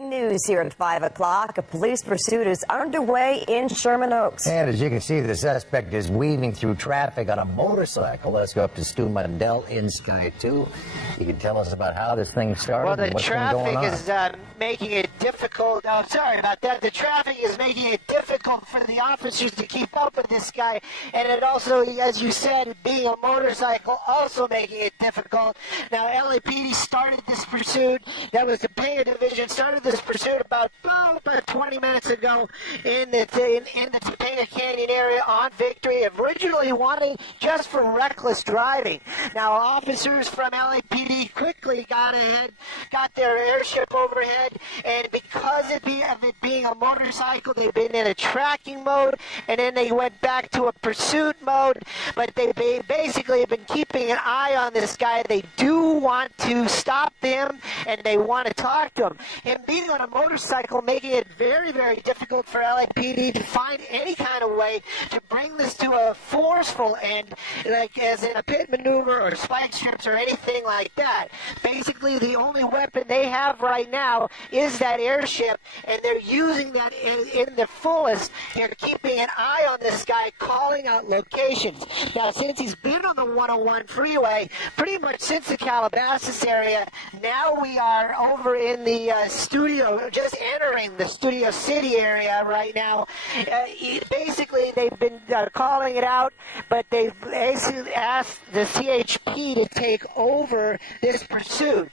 News here at 5 o'clock. A police pursuit is underway in Sherman Oaks. And as you can see, the suspect is weaving through traffic on a motorcycle. Let's go up to Stu Mundell in Sky 2. You can tell us about how this thing started. Well, the and what's been going traffic on. is making it difficult. Oh, sorry about that. The traffic is making it difficult for the officers to keep up with this guy. And it also, as you said, being a motorcycle, also making it difficult. Now, LAPD started this pursuit. That was the Topanga Division. Started this pursuit about 20 minutes ago in the Topanga Canyon area on Victory, originally wanting just for reckless driving. Now, officers from LAPD quickly got their airship overhead, and because of it being a motorcycle, they've been in a tracking mode, and then they went back to a pursuit mode, but they basically have been keeping an eye on this guy. They do want to stop him, and they want to talk to him. Him being on a motorcycle making it very, very difficult for LAPD to find any kind of way to bring this to a forceful end, like as in a pit maneuver or spike strips or anything like that. Basically, the only weapon they have right now is that airship, and they're using that in the fullest. They're keeping an eye on this guy, calling out locations. Now, since he's been on the 101 freeway pretty much since the Calabasas area, now we are over in the studio, just entering the Studio City area right now. Basically, they've been calling it out, but they've basically asked the CHP to take over this pursuit.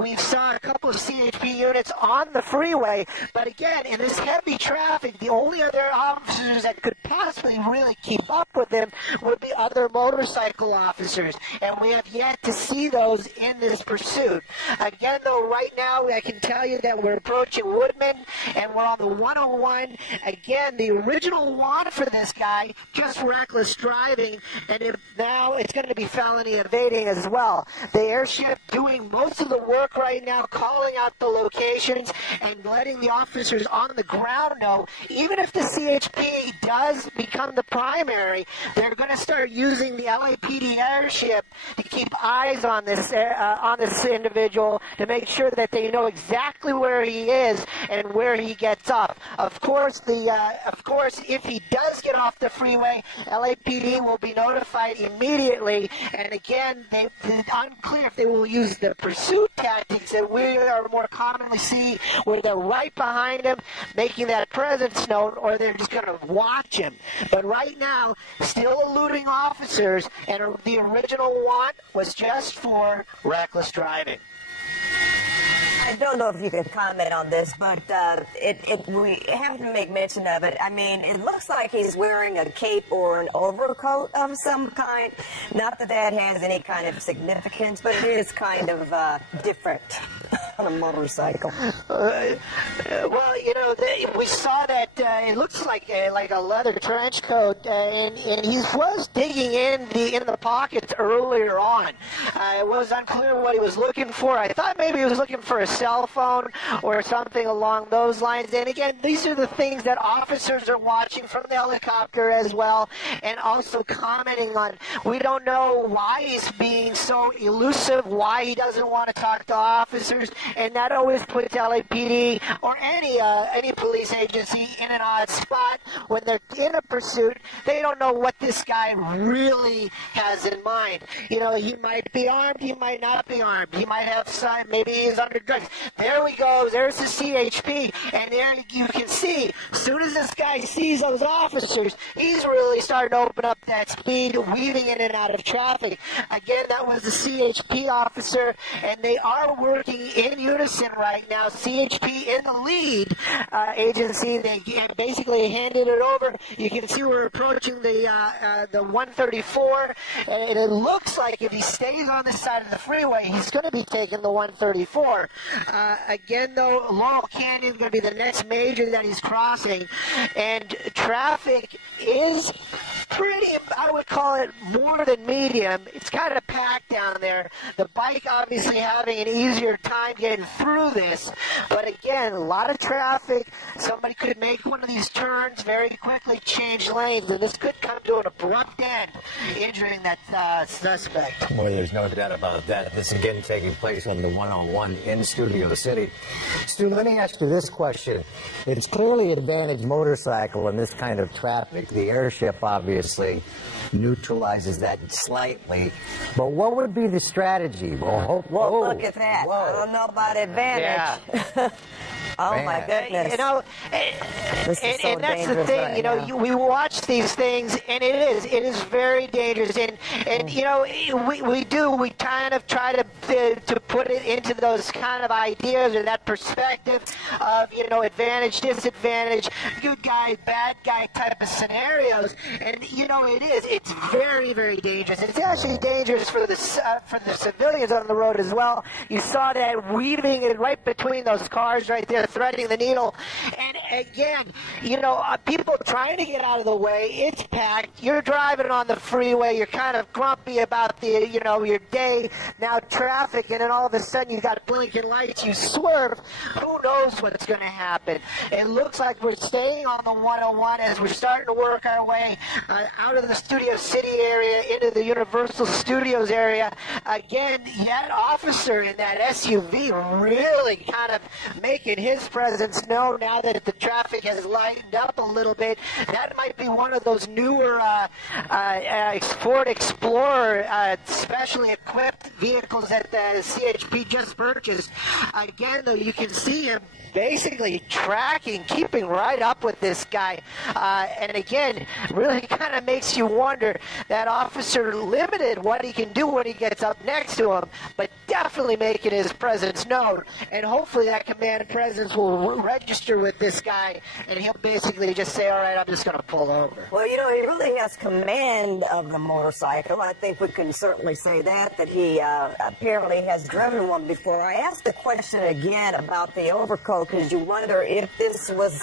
We saw a couple of CHP units on the freeway, but again, in this heavy traffic, the only other officers that could possibly really keep up with them would be other motorcycle officers, and we have yet to see those in this pursuit. Again, though, right now, I can tell you that we're approaching Woodman, and we're on the 101. Again, the original want for this guy, just reckless driving, and now it's going to be felony evading as well. The airship doing most of the work right now, calling out the locations and letting the officers on the ground know, even if the CHP does become the primary, they're going to start using the LAPD airship to keep eyes on this individual to make sure that they know exactly where he is and where he gets off. Of course, if he does get off the freeway, LAPD will be notified immediately. And again, it's unclear if they will use the pursuit tactics that we are more commonly see, where they're right behind him, making that presence known, or they're just going to watch him. But right now, still eluding officers, and the original want was just for reckless driving. I don't know if you can comment on this, but we have to make mention of it. I mean, it looks like he's wearing a cape or an overcoat of some kind. Not that that has any kind of significance, but it is kind of different on a motorcycle. Well, you know, we saw that it looks like a leather trench coat, and he was digging in the pockets earlier on. It was unclear what he was looking for. I thought maybe he was looking for a cell phone or something along those lines. And again, these are the things that officers are watching from the helicopter as well, and also commenting on. We don't know why he's being so elusive, why he doesn't want to talk to officers, and that always puts LAPD or any police agency in an odd spot when they're in a pursuit. They don't know what this guy really has in mind. You know, he might be armed, he might not be armed, he might have some, maybe he's under drugs. There we go, there's the CHP, and there you can see, as soon as this guy sees those officers, he's really starting to open up that speed, weaving in and out of traffic. Again, that was the CHP officer, and they are working in unison right now. CHP in the lead agency, they basically handed it over. You can see we're approaching the 134, and it looks like if he stays on this side of the freeway, he's going to be taking the 134. Again, though, Laurel Canyon is going to be the next major that he's crossing, and traffic is pretty, I would call it more than medium. It's kind of packed down there. The bike obviously having an easier time getting through this. But again, a lot of traffic. Somebody could make one of these turns very quickly, change lanes, and this could come to an abrupt end, injuring that suspect. Boy, there's no doubt about that. This again taking place on the 101 in Studio City. Stu, let me ask you this question. It's clearly an advantage motorcycle in this kind of traffic. The airship obviously neutralizes that slightly. But what would be the strategy? Well, look at that. Whoa. I don't know about advantage. Yeah. Oh, Man. my goodness. You know, and that's the thing, right you know, we watch these things, and it is very dangerous. And you know, we kind of try to put it into those kind of ideas or that perspective of, you know, advantage, disadvantage, good guy, bad guy type of scenarios. And, you know, it's very, very dangerous. It's actually dangerous for the civilians on the road as well. You saw that weaving it right between those cars right there, threading the needle. And again, you know, people trying to get out of the way. It's packed. You're driving on the freeway. You're kind of grumpy about the, you know, your day. Now traffic, and then all of a sudden you got blinking lights. You swerve. Who knows what's going to happen? It looks like we're staying on the 101 as we're starting to work our way out of the Studio City area into the Universal Studios area. Again, that officer in that SUV really kind of making his presence known now that the traffic has lightened up a little bit. That might be one of those newer Ford Explorer specially equipped vehicles that the CHP just purchased. Again, though, you can see him basically tracking, keeping right up with this guy. And again, really kind of makes you wonder, that officer limited what he can do when he gets up next to him, but definitely making his presence known. And hopefully that command presence will register with this guy, and he'll basically just say, all right, I'm just going to pull over. Well, you know, he really has command of the motorcycle. I think we can certainly say that he apparently has driven one before. I asked the question again about the overcoat, because you wonder if this was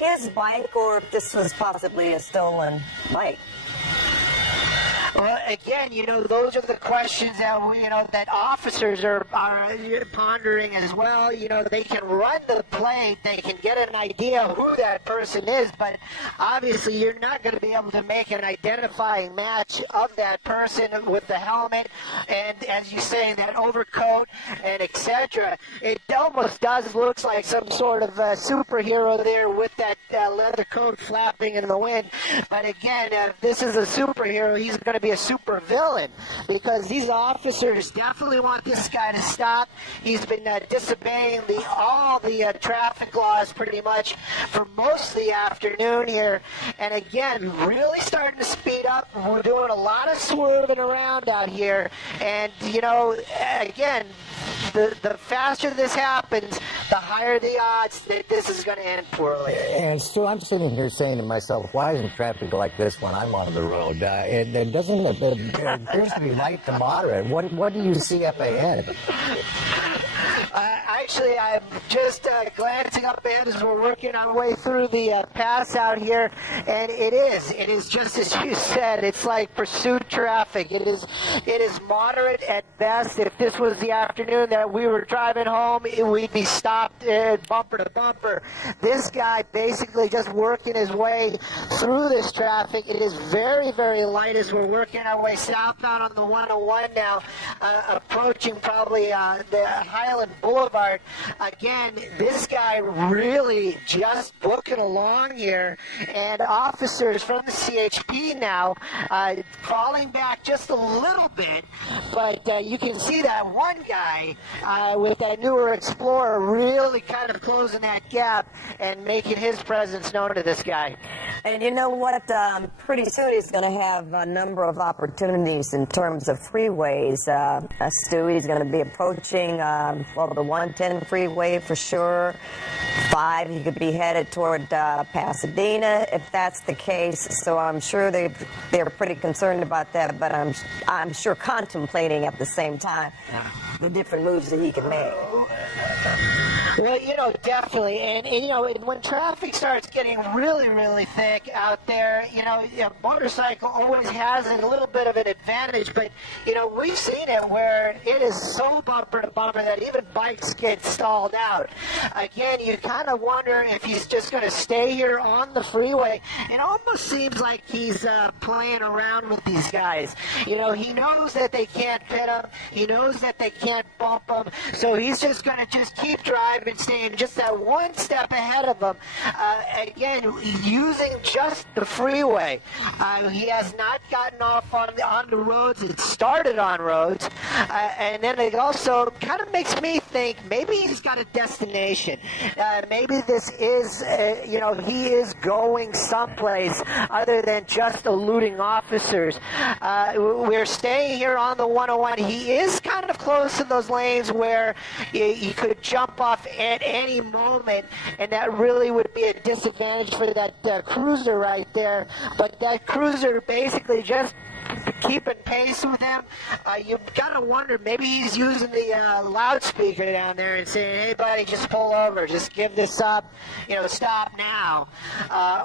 his bike or if this was possibly a stolen bike. Well, again, you know, those are the questions that that officers are pondering as well. You know, they can run the plate, they can get an idea of who that person is, but obviously you're not going to be able to make an identifying match of that person with the helmet and, as you say, that overcoat and etc. It almost looks like some sort of superhero there with that leather coat flapping in the wind. But again, if this is a superhero, he's going to be a super villain, because these officers definitely want this guy to stop. He's been disobeying all the traffic laws pretty much for most of the afternoon here, and again, really starting to speed up. We're doing a lot of swerving around out here, and you know, again, the faster this happens, the higher the odds that this is going to end poorly. And Stu, I'm sitting here saying to myself, why isn't traffic like this when I'm on the road? It doesn't appears to be light to moderate. What do you see up ahead? Actually, I'm just glancing up ahead as we're working our way through the pass out here, and it is just as you said. It's like pursuit traffic. It is moderate at best. If this was the afternoon that we were driving home, we'd be stopped bumper to bumper. This guy basically just working his way through this traffic. It is very, very light as we're working our way southbound on the 101 now, approaching probably the Highland Boulevard. Again, this guy really just booking along here, and officers from the CHP now falling back just a little bit, but you can see that one guy with that newer Explorer really kind of closing that gap and making his presence known to this guy. And you know what? Pretty soon he's going to have a number of opportunities in terms of freeways. Stu, he's going to be approaching the 110 freeway for sure. 5, he could be headed toward Pasadena if that's the case. So I'm sure they're pretty concerned about that, but I'm sure contemplating at the same time the different moves that he can make. Well, definitely. And when traffic starts getting really, really thick out there, a motorcycle always has a little bit of an advantage. But, we've seen it where it is so bumper to bumper that even bikes get stalled out. Again, you kind of wonder if he's just going to stay here on the freeway. It almost seems like he's playing around with these guys. He knows that they can't pit him. He knows that they can't bump him. So he's just going to just keep driving, staying just that one step ahead of them. Again, using just the freeway. He has not gotten off on the roads. It started on roads. And then it also kind of makes me think maybe he's got a destination. Maybe this is, he is going someplace other than just eluding officers. We're staying here on the 101. He is kind of close to those lanes where you could jump off at any moment, and that really would be a disadvantage for that cruiser right there. But that cruiser basically just keeping pace with him. You've got to wonder, maybe he's using the loudspeaker down there and saying, hey buddy, just pull over, just give this up, stop now.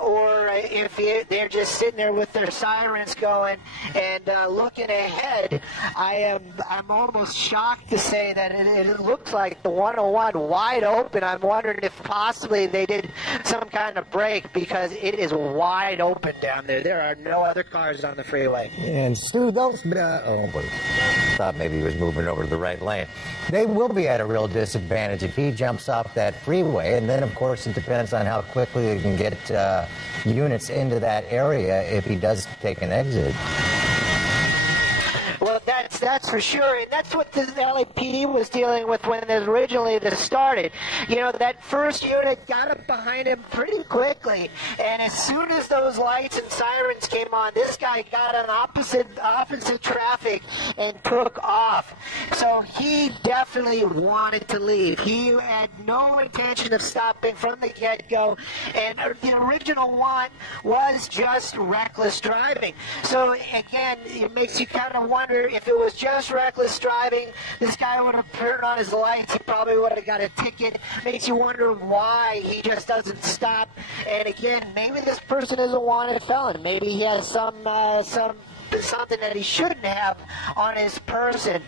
Or if they're just sitting there with their sirens going and looking ahead, I'm almost shocked to say that it looks like the 101 wide open. I'm wondering if possibly they did some kind of break, because it is wide open down there. There are no other cars on the freeway. And Stu, those, thought maybe he was moving over to the right lane. They will be at a real disadvantage if he jumps off that freeway. And then, of course, it depends on how quickly they can get units into that area if he does take an exit. Well, that's for sure, and that's what the LAPD was dealing with when originally this started. That first unit got up behind him pretty quickly, and as soon as those lights and sirens came on, this guy got on opposite traffic and took off. So he definitely wanted to leave. He had no intention of stopping from the get-go, and the original one was just reckless driving. So again, it makes you kind of wonder, if it was just reckless driving, this guy would have turned on his lights. He probably would have got a ticket. Makes you wonder why he just doesn't stop. And again, maybe this person is a wanted felon. Maybe he has something that he shouldn't have on his person.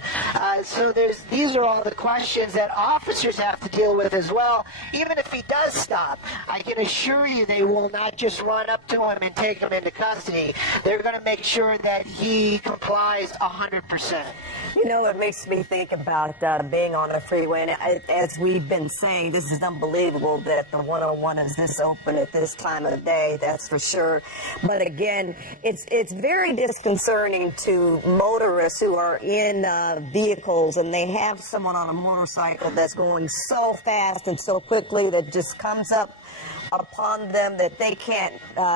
So these are all the questions that officers have to deal with as well. Even if he does stop, I can assure you they will not just run up to him and take him into custody. They're going to make sure that he complies 100%. It makes me think about being on a freeway. And as we've been saying, this is unbelievable that the 101 is this open at this time of the day, that's for sure. But again, it's very disconcerting to motorists who are in vehicles and they have someone on a motorcycle that's going so fast and so quickly that just comes up upon them that they can't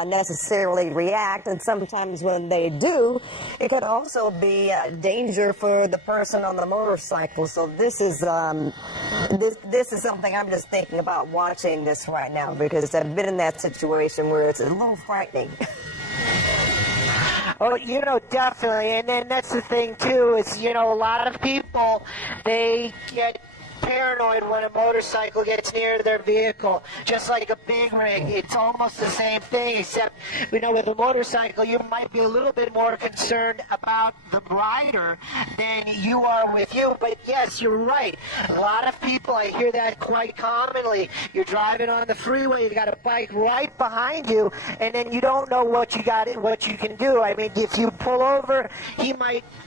necessarily react, and sometimes when they do, it can also be a danger for the person on the motorcycle. So this is something I'm just thinking about watching this right now, because I've been in that situation where it's a little frightening. Oh, definitely. And then that's the thing, too, is, a lot of people, they get paranoid when a motorcycle gets near their vehicle, just like a big rig. It's almost the same thing, except with a motorcycle you might be a little bit more concerned about the rider than you are with you. But yes, you're right, a lot of people, I hear that quite commonly. You're driving on the freeway, you got a bike right behind you, and then you don't know what you can do. I mean, if you pull over, he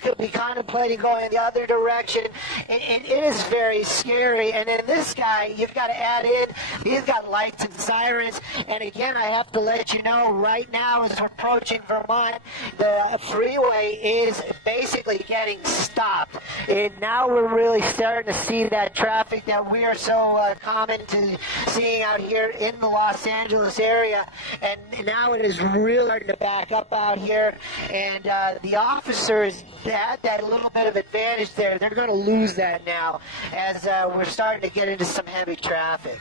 could be contemplating going the other direction. It is very scary. And then this guy, you've got to add in, he's got lights and sirens. And again, I have to let you know, right now as we're approaching Vermont, the freeway is basically getting stopped. And now we're really starting to see that traffic that we are so common to seeing out here in the Los Angeles area. And now it is really starting to back up out here. And the officers had that little bit of advantage there. They're going to lose that now as we're starting to get into some heavy traffic.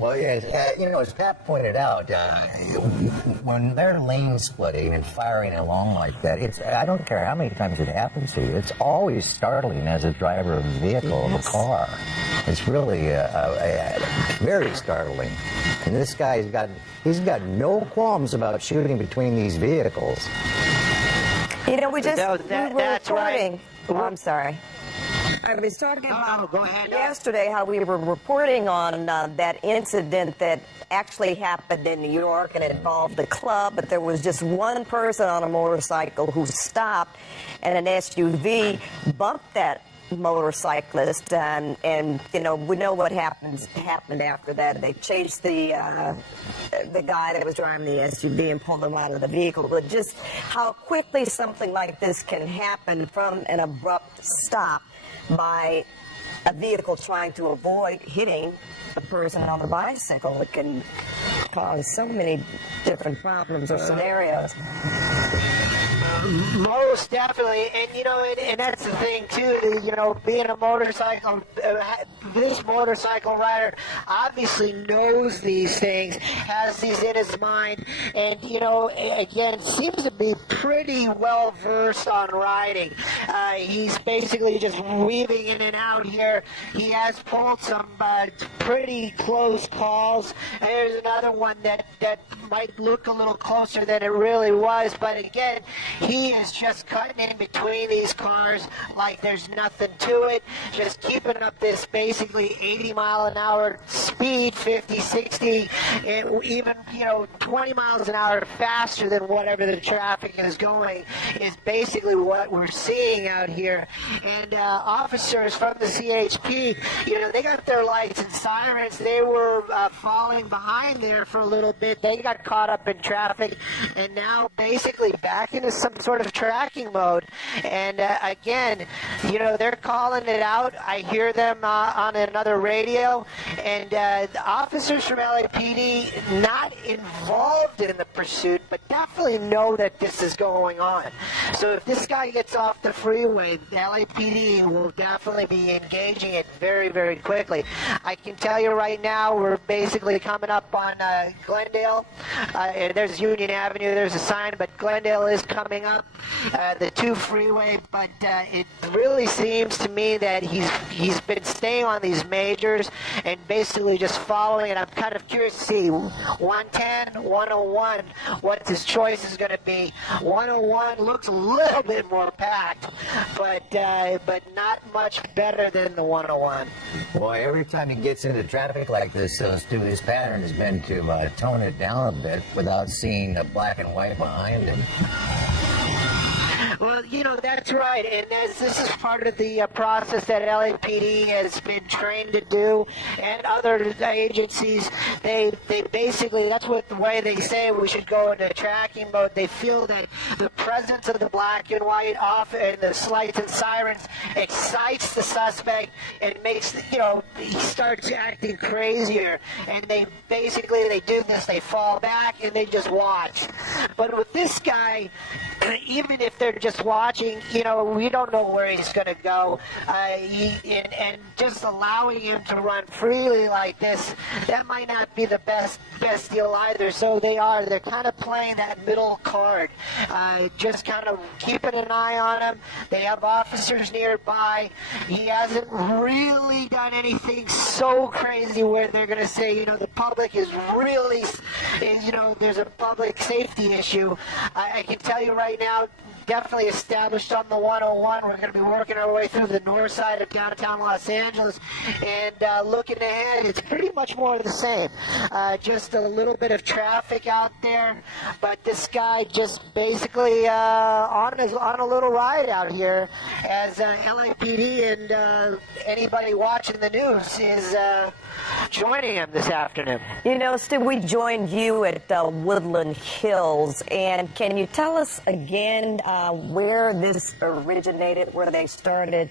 Well, yes, as Pat pointed out, when they're lane splitting and firing along like that, I don't care how many times it happens to you, it's always startling as a driver of a vehicle, of a car. It's really very startling. And this guy's he's got no qualms about shooting between these vehicles. You know, we were that's reporting. right. Oh, I'm sorry. I was talking about go ahead. yesterday how we were reporting on that incident that actually happened in New York and it involved a club, but there was just one person on a motorcycle who stopped and an SUV bumped that motorcyclist, and you know, we know what happened after that. They chased the guy that was driving the SUV and pulled him out of the vehicle. But just how quickly something like this can happen from an abrupt stop by a vehicle trying to avoid hitting a person on the bicycle, it can cause so many different problems or scenarios. Most definitely, and you know, and that's the thing too. You know, being a motorcycle, this motorcycle rider obviously knows these things, has these in his mind, and you know, again, seems to be pretty well versed on riding. He's basically just weaving in and out here. He has pulled some pretty close calls. And there's another one that might look a little closer than it really was, but again, he is just cutting in between these cars like there's nothing to it, just keeping up this basically 80-mile-an-hour speed, 50, 60, and even, you know, 20 miles an hour faster than whatever the traffic is going is basically what we're seeing out here. And officers from the CHP, you know, they got their lights and sirens. They were falling behind there for a little bit. They got caught up in traffic and now basically back into some sort of tracking mode. And again, you know, they're calling it out. I hear them on another radio, and the officers from LAPD not involved in the pursuit, but definitely know that this is going on. So if this guy gets off the freeway, the LAPD will definitely be engaging it very, very quickly. I can tell you right now, we're basically coming up on Glendale. There's Union Avenue, there's a sign, but Glendale is coming up, the 2 freeway, but it really seems to me that he's been staying on these majors and basically just following it. I'm kind of curious to see 110, 101, what his choice is going to be. 101 looks a little bit more packed, but not much better than the 101. Boy, every time he gets into traffic like this, his pattern has been to tone it down a bit without seeing the black and white behind him. Well, you know, that's right, and this is part of the process that LAPD has been trained to do, and other agencies. They basically, that's what the way they say we should go into tracking mode. They feel that the presence of the black and white off and the lights and sirens excites the suspect and makes, you know, he starts acting crazier, and they do this. They fall back and they just watch. But with this guy, even if they're just watching, you know, we don't know where he's going to go. And just allowing him to run freely like this, that might not be the best deal either. So they're kind of playing that middle card, just kind of keeping an eye on him. They have officers nearby. He hasn't really done anything so crazy where they're going to say, you know, the public is really, you know, there's a public safety issue. I can tell you right now, definitely established on the 101. We're going to be working our way through the north side of downtown Los Angeles, and looking ahead, it's pretty much more of the same. Just a little bit of traffic out there, but this guy just basically on a little ride out here, as LAPD and anybody watching the news is joining him this afternoon. You know, Stu, we joined you at Woodland Hills, and can you tell us again where this originated, where they started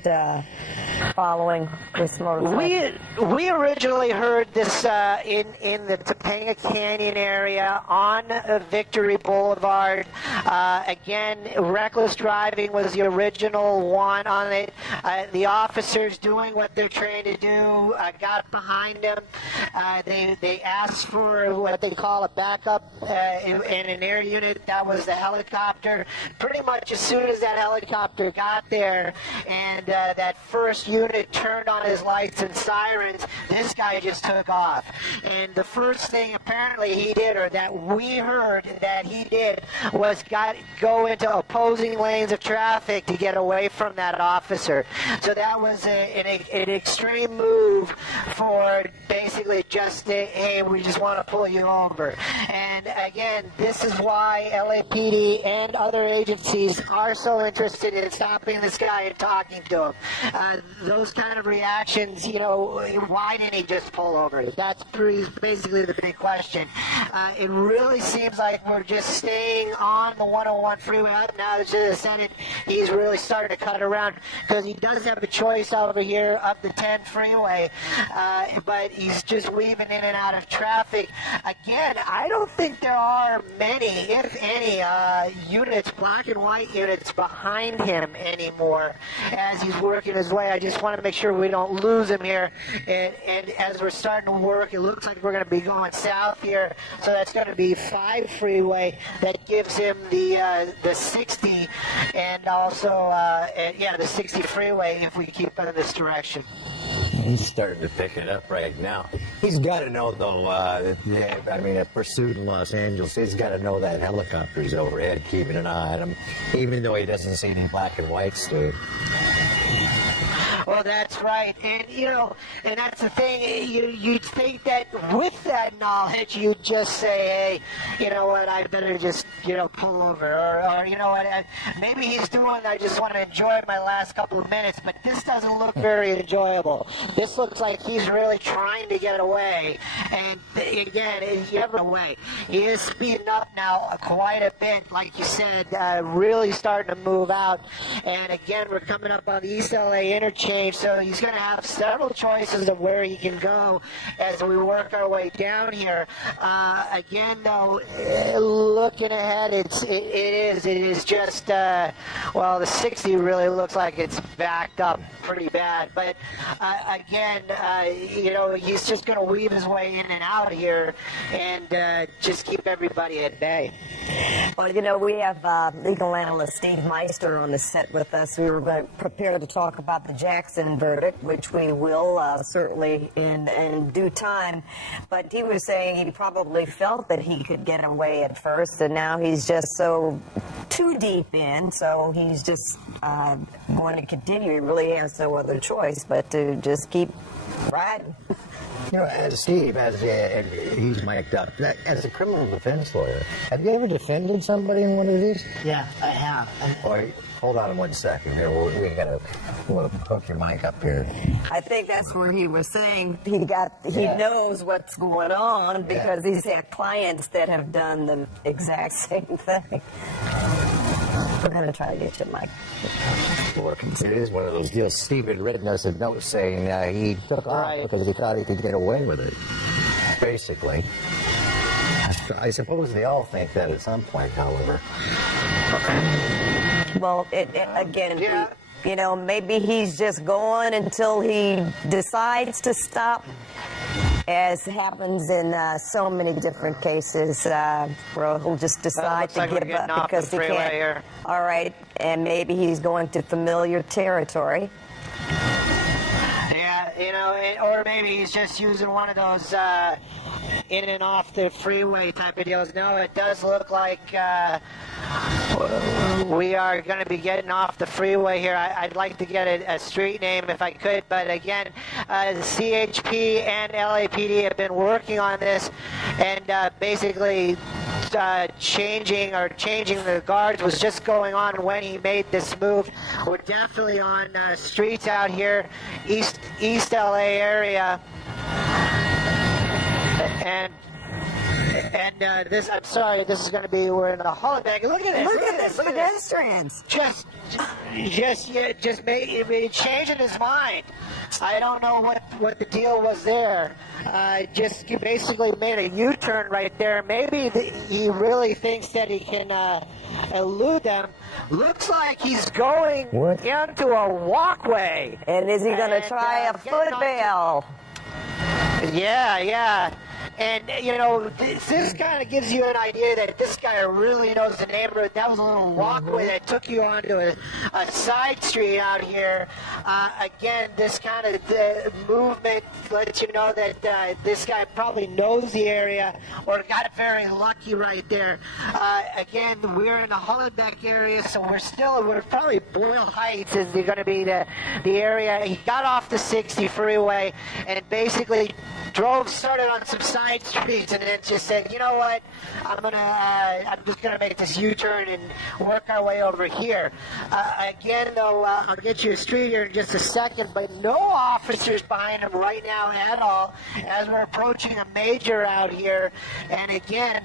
following this motorcycle? We originally heard this in the Topanga Canyon area on Victory Boulevard. Again, reckless driving was the original one on it. The officers doing what they're trained to do got behind him, They asked for what they call a backup in an air unit. That was the helicopter. Pretty much as soon as that helicopter got there and that first unit turned on his lights and sirens, this guy just took off. And the first thing apparently he did, or that we heard that he did, was go into opposing lanes of traffic to get away from that officer. So that was an extreme move for basically just, hey, we just want to pull you over. And again, this is why LAPD and other agencies are so interested in stopping this guy and talking to him. Those kind of reactions, you know, why didn't he just pull over? That's basically the big question. It really seems like we're just staying on the 101 freeway. Now that you said it, he's really starting to cut around because he does have a choice over here up the 10 freeway, but he's just weaving in and out of traffic. Again, I don't think there are many, if any, units, black and white units behind him anymore as he's working his way. I just want to make sure we don't lose him here. And as we're starting to work, it looks like we're going to be going south here. So that's going to be 5 freeway that gives him the 60 and also, the 60 freeway if we keep in this direction. He's starting to pick it up right now. He's got to know, though, a pursuit in Los Angeles, he's got to know that helicopter's overhead, keeping an eye on him, even though he doesn't see any black and whites, dude. Well, that's right. And, you know, and that's the thing. You'd think that with that knowledge, you'd just say, hey, you know what, I better just, pull over. Or you know what, maybe he's doing, I just want to enjoy my last couple of minutes. But this doesn't look very enjoyable. This looks like he's really trying to get away. And, again, he's never away. He is speeding up now quite a bit, like you said, really starting to move out. And, again, we're coming up on the East LA interchange, so he's going to have several choices of where he can go as we work our way down here. Again, though, looking ahead, it is just, the 60 really looks like it's backed up pretty bad. But, again, he's just going to weave his way in and out here and just keep everybody at bay. Well, we have legal analyst Steve Meister on the set with us. We were prepared to talk about the Jackson verdict, which we will certainly in due time. But he was saying he probably felt that he could get away at first, and now he's just so too deep in, so he's just going to continue. He really has no other choice but to just keep riding. As Steve, he's mic'd up. As a criminal defense lawyer, have you ever defended somebody in one of these? Yeah, I have. Hold on 1 second here. We'll hook your mic up here. I think that's where he was saying he knows what's going on because he's had clients that have done the exact same thing. We're going to try to get your mic. It is one of those deals. Steve had written us a note saying he took off because he thought he could get away with it. Basically. I suppose they all think that at some point, however. Well, maybe he's just going until he decides to stop, as happens in so many different cases, where he'll just decide to give up because he can't. Here. All right, and maybe he's going to familiar territory. Yeah, or maybe he's just using one of those in and off the freeway type of deals. No, it does look like we are going to be getting off the freeway here. I'd like to get a street name if I could, but again, CHP and LAPD have been working on this, and basically changing the guards was just going on when he made this move. We're definitely on streets out here, East LA area, and this, I'm sorry, this is going to be, we're in the holodeck. Look at this. Look at this. Look at pedestrians. Just changing his mind. I don't know what the deal was there. Just basically made a U-turn right there. Maybe he really thinks that he can elude them. Looks like he's going into a walkway. And is he going to try a foot bail? Yeah, yeah. And, you know, this kind of gives you an idea that this guy really knows the neighborhood. That was a little walkway that took you onto a side street out here. Again, this kind of movement lets you know that this guy probably knows the area or got very lucky right there. Again, we're in the Hollenbeck area, so we're probably Boyle Heights is going to be the area. He got off the 60 freeway and basically started on some side streets and then just said, you know what, I'm just gonna make this U-turn and work our way over here. Again, though, I'll get you a street here in just a second, but no officers behind him right now at all as we're approaching a major out here. And again,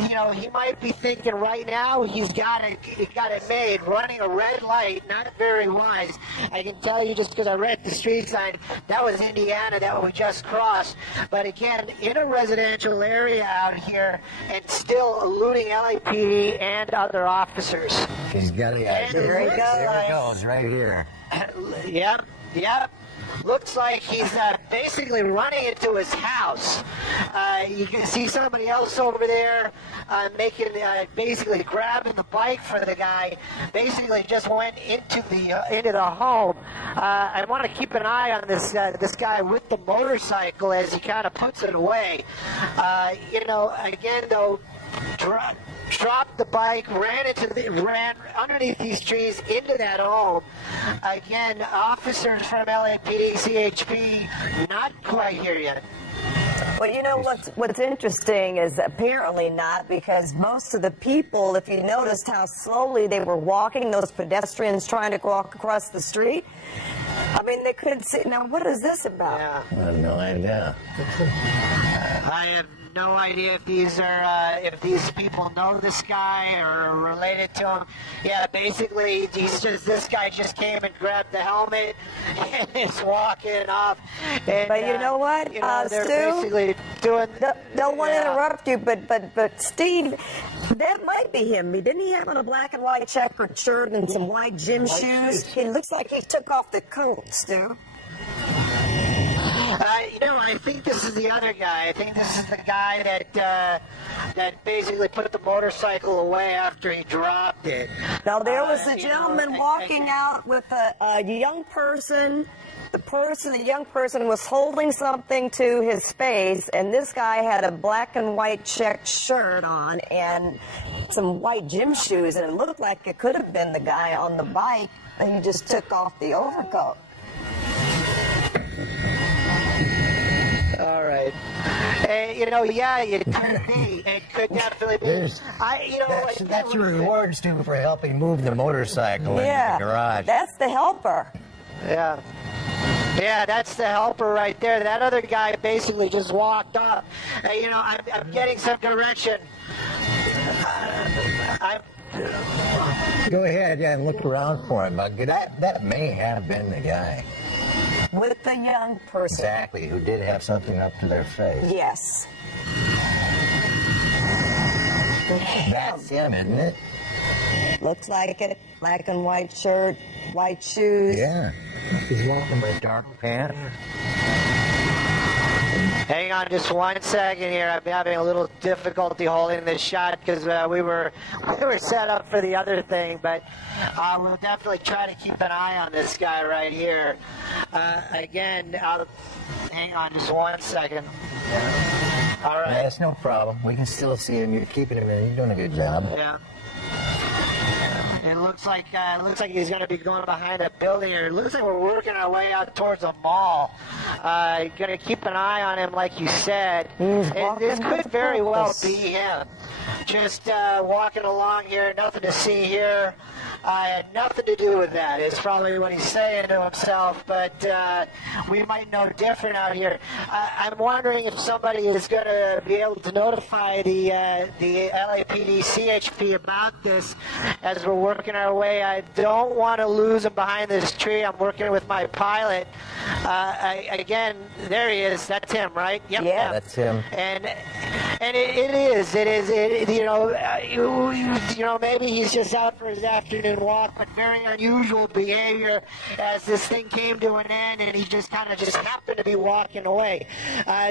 you know, he might be thinking right now he got it made, running a red light, not very wise. I can tell you just because I read the street sign, that was Indiana that we just crossed. But again, in a residential area out here and still eluding LAPD and other officers. He's got it. There he goes, right here. Yep, yep. Looks like he's basically running into his house. You can see somebody else over there basically grabbing the bike for the guy. Basically just went into the home. I want to keep an eye on this guy with the motorcycle as he kind of puts it away. You know, again though, dropped the bike, ran underneath these trees into that home. Again, officers from LAPD, CHP, not quite here yet. Well, you know what's interesting is apparently not, because most of the people, if you noticed how slowly they were walking, those pedestrians trying to walk across the street, I mean, they couldn't see. Now, what is this about? Yeah. I have no idea. I have no idea if these people know this guy or are related to him. Yeah, basically, this guy just came and grabbed the helmet and is walking off. And, but you know what, you know, they're Stu, basically doing. Don't want to interrupt you, but Steve, that might be him. Didn't he have on a black and white checkered shirt and some white gym shoes? It looks like he took off the coat, Stu. You know, I think this is the other guy. I think this is the guy that basically put the motorcycle away after he dropped it. Now, there was a gentleman walking out with a young person. The young person was holding something to his face, and this guy had a black and white checked shirt on and some white gym shoes, and it looked like it could have been the guy on the bike, and he just took off the overcoat. All right. You know, yeah, it could be. It could definitely be. That's your reward, Stu, for helping move the motorcycle into the garage. That's the helper. Yeah. Yeah, that's the helper right there. That other guy basically just walked off. You know, I'm getting some direction. Go ahead and look around for him. That may have been the guy. With the young person. Exactly, who did have something up to their face. Yes. That's him, isn't it? Looks like it. Black and white shirt, white shoes. Yeah. He's walking with dark pants. Hang on just 1 second here. I'm having a little difficulty holding this shot because we were set up for the other thing, but we'll definitely try to keep an eye on this guy right here. Again, hang on just 1 second. All right. Yeah, it's no problem. We can still see him. You're keeping him in. You're doing a good job. Yeah. It looks like he's going to be going behind a building here. It looks like we're working our way out towards a mall. Going to keep an eye on him, like you said. And this could very well be him. Just walking along here, nothing to see here. I had nothing to do with that. It's probably what he's saying to himself, but we might know different out here. I'm wondering if somebody is going to be able to notify the LAPD CHP about this as we're working our way. I don't want to lose him behind this tree. I'm working with my pilot. Again, there he is. That's him, right? Yep. Yeah, that's him. And And it is. Maybe he's just out for his afternoon walk, but very unusual behavior as this thing came to an end, and he just happened to be walking away.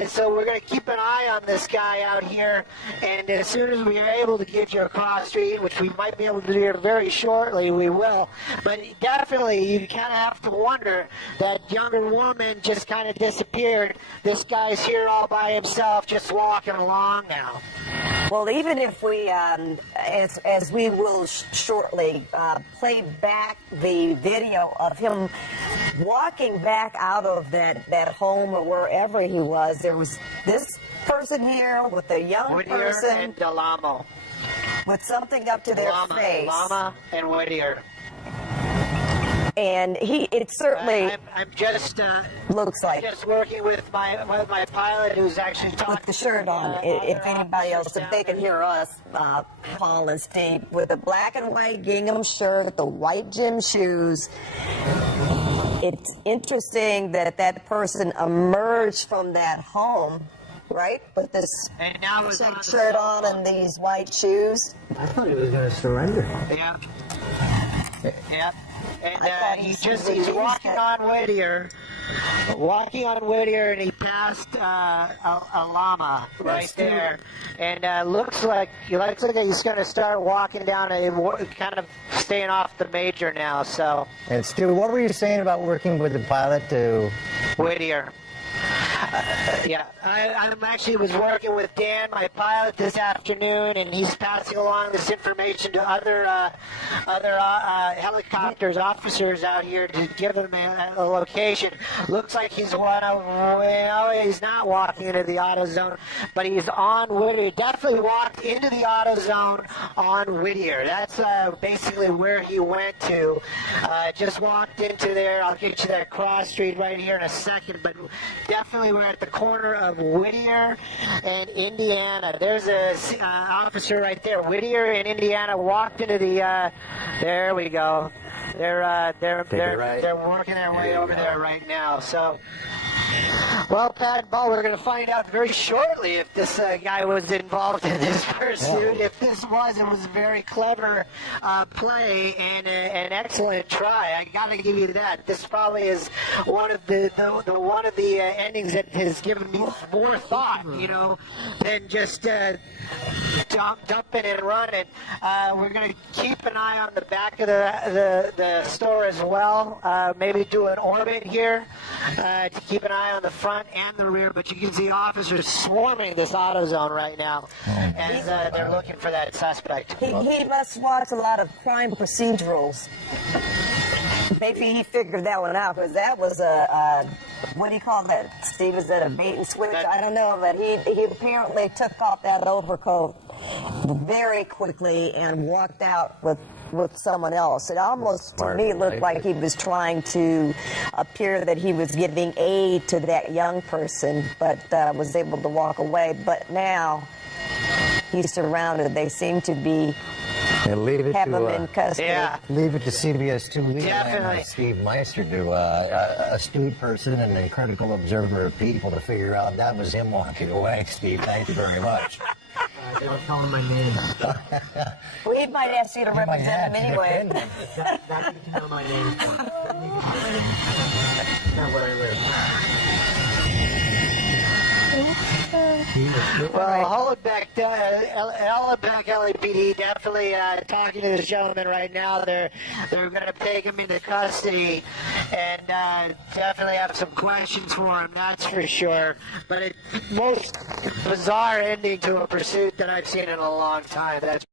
So we're going to keep an eye on this guy out here, and as soon as we are able to get you across street, which we might be able to do here very shortly, we will. But definitely, you kind of have to wonder, that younger woman just kind of disappeared. This guy's here all by himself, just walking along now. Well, even if we, as we will shortly, play back the video of him walking back out of that home or wherever he was, there was this person here with a young Whittier person and Delamo. with something up to their face. Lama and Whittier. And it certainly I'm just looks like just working with my pilot, who's actually talking with the shirt on. If anybody else, if they can hear us, Paul and Steve, with the black and white gingham shirt, the white gym shoes. It's interesting that that person emerged from that home, right, with this check shirt on and these white shoes. I thought he was going to surrender. Yeah. Yeah. And he's walking on Whittier, and he passed a llama right there, and looks like he's going to start walking down and kind of staying off the major now. So. And Stu, what were you saying about working with the pilot to Whittier? Yeah, I actually was working with Dan, my pilot, this afternoon, and he's passing along this information to other helicopters, officers out here to give him a location. Looks like he's he's not walking into the auto zone, but he's on Whittier. Definitely walked into the auto zone on Whittier. That's basically where he went to. Just walked into there. I'll get you that cross street right here in a second, but definitely we're at the corner of Whittier and Indiana. There's a officer right there. Whittier and Indiana walked into the. There we go. They're working their way over there right now. So, well, Pat and Paul, we're going to find out very shortly if this guy was involved in this pursuit. If this was, it was a very clever play and an excellent try. I got to give you that. This probably is one of the endings that has given me more thought, than just dumping and running. We're going to keep an eye on the back of the store as well. Maybe do an orbit here to keep an eye on the front and the rear. But you can see officers swarming this auto zone right now as they're looking for that suspect. He must watch a lot of crime procedurals. Maybe he figured that one out, because that was what do you call that, Steve? Is that a bait and switch? I don't know, but he apparently took off that overcoat very quickly and walked out with someone else. It almost, to me, looked like he was trying to appear that he was giving aid to that young person, but was able to walk away. But now he's surrounded. They seem to be have him in custody. Yeah. Leave it to CBS 2 legal Definitely. analyst Steve Meister, to astute person and a critical observer of people, to figure out that was him walking away. Steve, thank you very much. Don't tell him my name. Well, he might ask you to represent him anyway. Not to know my name. Not where I live. Well, Hollenbeck LAPD definitely talking to this gentleman right now. They're going to take him into custody and definitely have some questions for him, that's for sure. But it's most bizarre ending to a pursuit that I've seen in a long time. That's